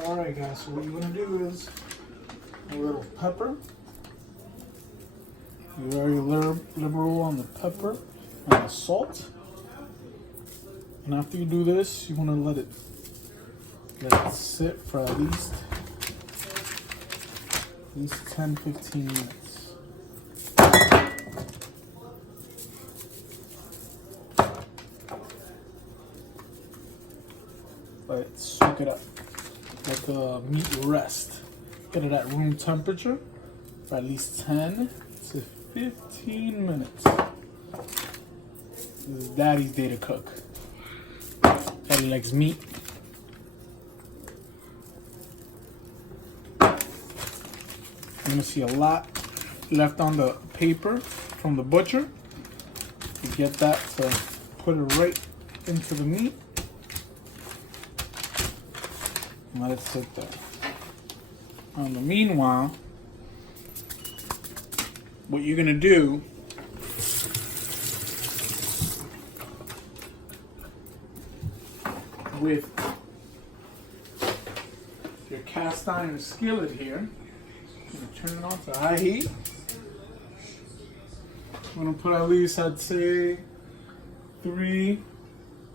Alright guys, so what you're gonna do is a little pepper. You're very liberal on the pepper and the salt. And after you do this, you wanna let it sit for at least 10-15 minutes. Let it soak it up. Let the meat rest. Get it at room temperature for at least 10 to 15 minutes. This is Daddy's day to cook. Daddy likes meat. I'm gonna see a lot left on the paper from the butcher. You get that to put it right into the meat. And let it sit there. In the meanwhile, what you're gonna do with your cast iron skillet here, I'm gonna turn it on to high heat. I'm gonna put at least, I'd say, 3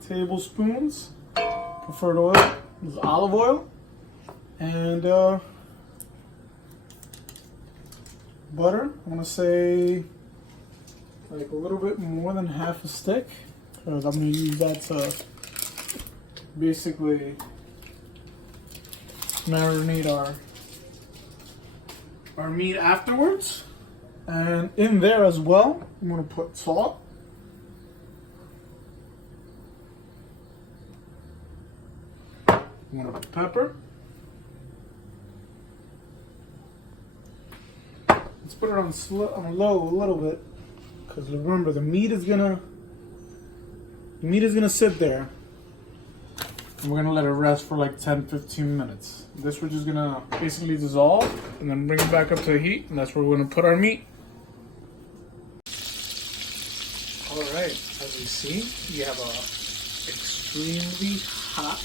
tablespoons preferred oil. This is olive oil. And butter. I'm gonna say like a little bit more than half a stick, because I'm gonna use that to basically marinate our meat afterwards. And in there as well, I'm gonna put salt. I'm gonna put pepper. Let's put it on low a little bit, because remember the meat is gonna sit there, and we're gonna let it rest for like 10-15 minutes. This we're just gonna basically dissolve and then bring it back up to heat, and that's where we're gonna put our meat. All right, as you see, we have a extremely hot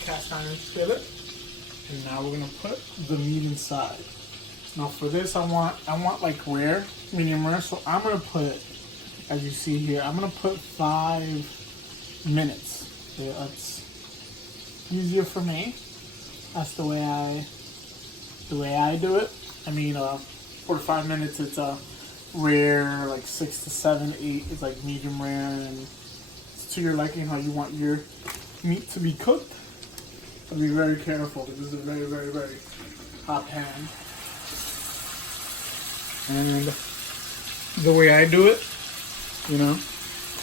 cast iron skillet, and now we're gonna put the meat inside. Now for this, I want like rare, medium rare. So I'm gonna put, as you see here, I'm gonna put 5 minutes. Yeah, that's easier for me. That's the way I do it. I mean, 4 to 5 minutes. It's rare, like 6 to 7, 8 is like medium rare, and it's to your liking how you want your meat to be cooked. So be very careful. This is a very, very, very hot pan. And the way I do it, you know,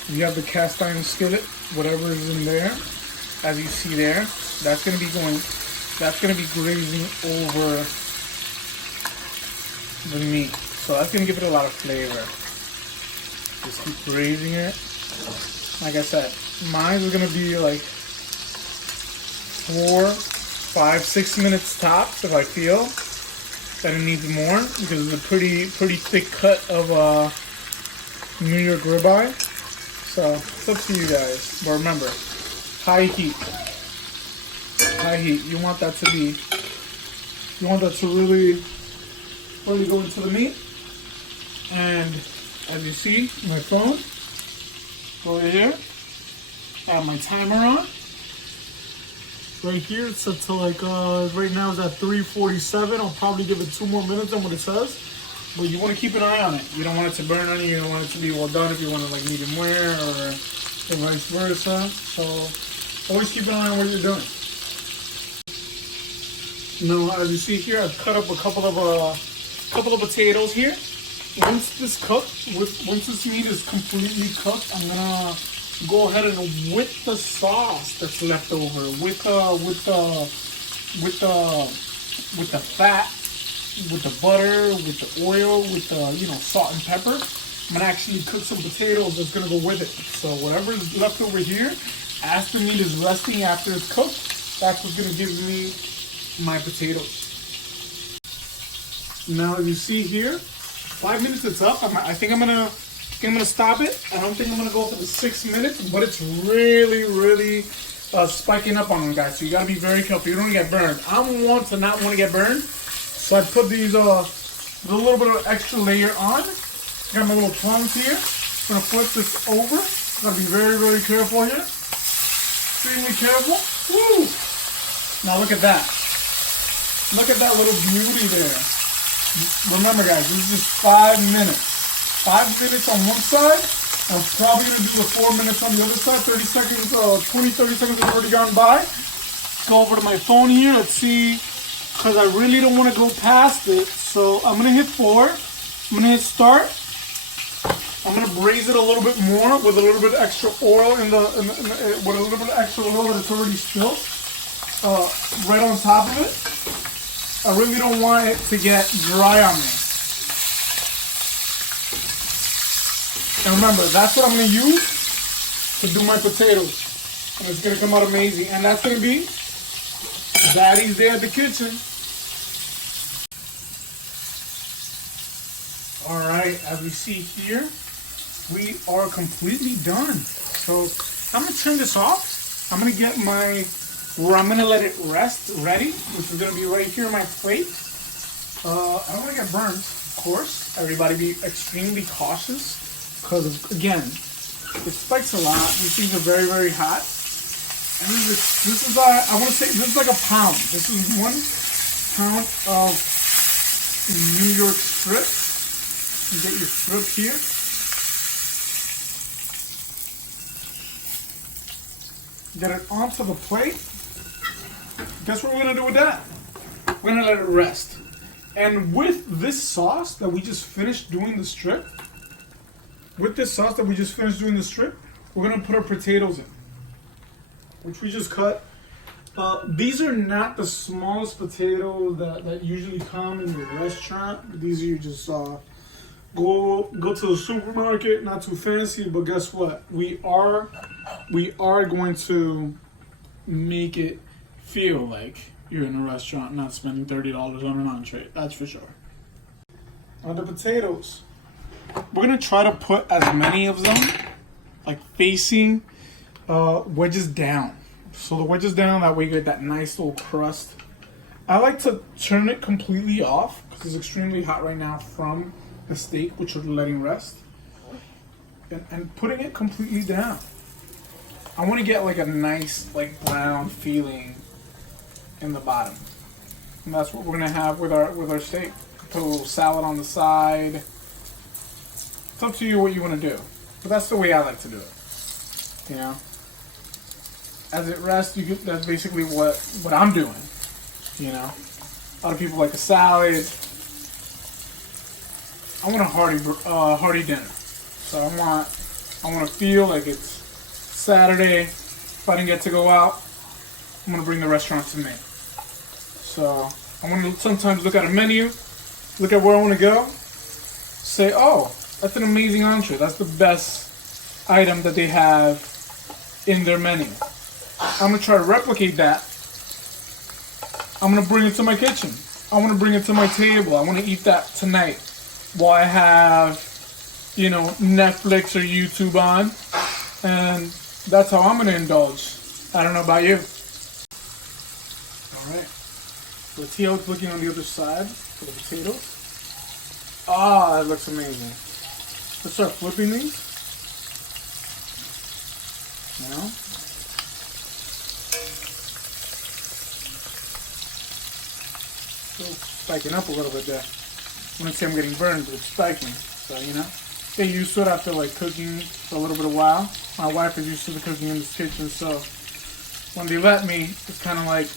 you have the cast iron skillet, whatever is in there, as you see there, that's gonna be grazing over the meat. So that's gonna give it a lot of flavor. Just keep grazing it. Like I said, mine is gonna be like 4, 5, 6 minutes tops if I feel that it needs more, because it's a pretty thick cut of New York ribeye. So it's up to you guys. But remember, high heat. High heat. You want that to really go into the meat. And as you see, my phone over here, I have my timer on. Right here, it's set to like, right now it's at 3:47. I'll probably give it 2 more minutes than what it says. But you want to keep an eye on it. You don't want it to burn on you. You don't want it to be well done if you want it like medium rare or vice versa. So always keep an eye on what you're doing. Now, as you see here, I've cut up a couple of potatoes here. Once this meat is completely cooked, I'm gonna go ahead and with the sauce that's left over, with the fat, with the butter, with the oil, with the salt and pepper, I'm gonna actually cook some potatoes that's gonna go with it. So whatever is left over here, as the meat is resting after it's cooked, that's what's gonna give me my potatoes. Now as you see here, 5 minutes it's up. I think I'm gonna stop it. I don't think I'm gonna go for the 6 minutes, but it's really spiking up on them, guys. So you gotta be very careful. You don't want to get burned. I'm one to not want to get burned, so I put these with a little bit of extra layer on. Got my little tongs here. I'm gonna flip this over. Gotta be very, very careful here. Extremely careful. Woo! Now look at that. Look at that little beauty there. Remember, guys, this is just 5 minutes. 5 minutes on one side. I'm probably going to do the 4 minutes on the other side. 30 seconds, 20, 30 seconds have already gone by. Let's go over to my phone here. Let's see, because I really don't want to go past it. So I'm going to hit 4. I'm going to hit start. I'm going to braise it a little bit more with a little bit of extra oil with a little bit of extra oil that it's already spilled right on top of it. I really don't want it to get dry on me. And remember, that's what I'm going to use to do my potatoes. And it's going to come out amazing. And that's going to be Daddy's Day at the Kitchen. Alright, as we see here, we are completely done. So I'm going to turn this off. I'm going to get where I'm going to let it rest ready, which is going to be right here on my plate. I don't want to get burnt, of course. Everybody be extremely cautious. Because, again, it spikes a lot. These things are very, very hot. And this is I want to say, this is like a pound. This is 1 pound of New York strip. You get your strip here. Get it onto the plate. Guess what we're going to do with that? We're going to let it rest. And with this sauce that we just finished doing the strip, we're going to put our potatoes in, which we just cut. These are not the smallest potatoes that usually come in the restaurant. These are you just go to the supermarket, not too fancy, but guess what? We are going to make it feel like you're in a restaurant, not spending $30 on an entree. That's for sure. On the potatoes, we're gonna try to put as many of them like facing wedges down. So the wedges down, that way you get that nice little crust. I like to turn it completely off because it's extremely hot right now from the steak, which we're letting rest. And putting it completely down. I want to get like a nice like brown feeling in the bottom. And that's what we're gonna have with our steak. Put a little salad on the side. It's up to you what you want to do, but that's the way I like to do it. You know, as it rests, that's basically what I'm doing. You know, a lot of people like a salad. I want a hearty dinner, so I want to feel like it's Saturday. If I didn't get to go out, I'm gonna bring the restaurant to me. So I want to sometimes look at a menu, look at where I want to go, say, oh, that's an amazing entree. That's the best item that they have in their menu. I'm going to try to replicate that. I'm going to bring it to my kitchen. I want to bring it to my table. I want to eat that tonight while I have, Netflix or YouTube on. And that's how I'm going to indulge. I don't know about you. All right. Let's see how it's looking on the other side for the potatoes. Ah, that looks amazing. Let's start flipping these. Still spiking up a little bit there. I wouldn't say I'm getting burned, but it's spiking. So, get used to it after cooking for a little bit of while. My wife is used to the cooking in this kitchen, so when they let me, it's kind of like,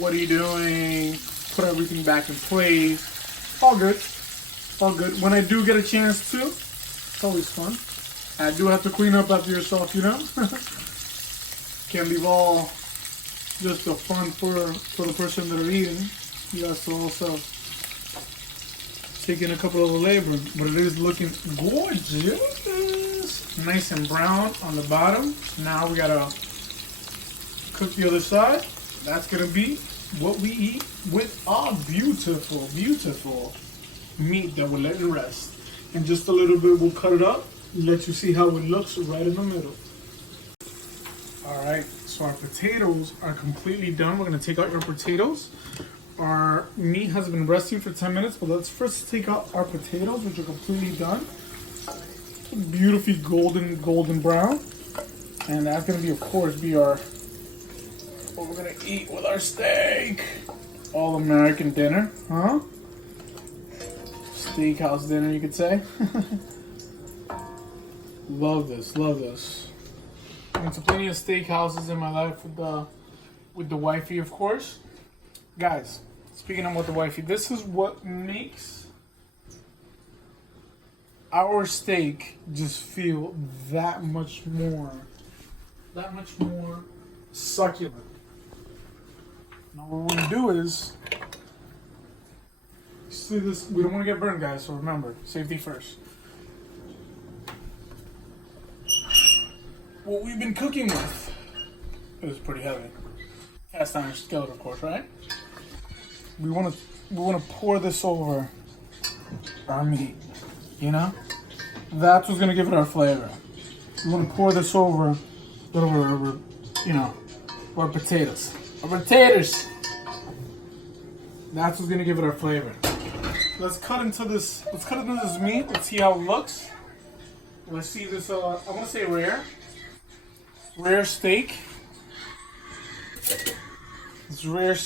what are you doing? Put everything back in place. All good. All good. When I do get a chance to, it's always fun. I do have to clean up after yourself, Can't leave all just the fun for the person that are eating. You have to also take in a couple of the labor. But it is looking gorgeous. Nice and brown on the bottom. Now we gotta cook the other side. That's gonna be what we eat with our beautiful, beautiful meat that we're letting rest. In just a little bit, we'll cut it up and let you see how it looks right in the middle. All right, so our potatoes are completely done. We're gonna take out your potatoes. Our meat has been resting for 10 minutes, but let's first take out our potatoes, which are completely done. Beautifully golden brown. And that's gonna be, of course, what we're gonna eat with our steak. All American dinner, huh? Steakhouse dinner, you could say. Love this, love this. Went to plenty of steakhouses in my life with the wifey, of course. Guys, speaking about the wifey, this is what makes our steak just feel that much more succulent. Now what we're gonna do is, see this, we don't want to get burned, guys, so remember, safety first. What we've been cooking with is pretty heavy. Cast iron skillet, of course, right? We want to pour this over our meat, you know? That's what's gonna give it our flavor. We want to pour this over our, you know, our potatoes. Our potatoes. That's what's gonna give it our flavor. Let's cut into this meat. Let's see how it looks. Let's see this. I want to say rare steak. It's rare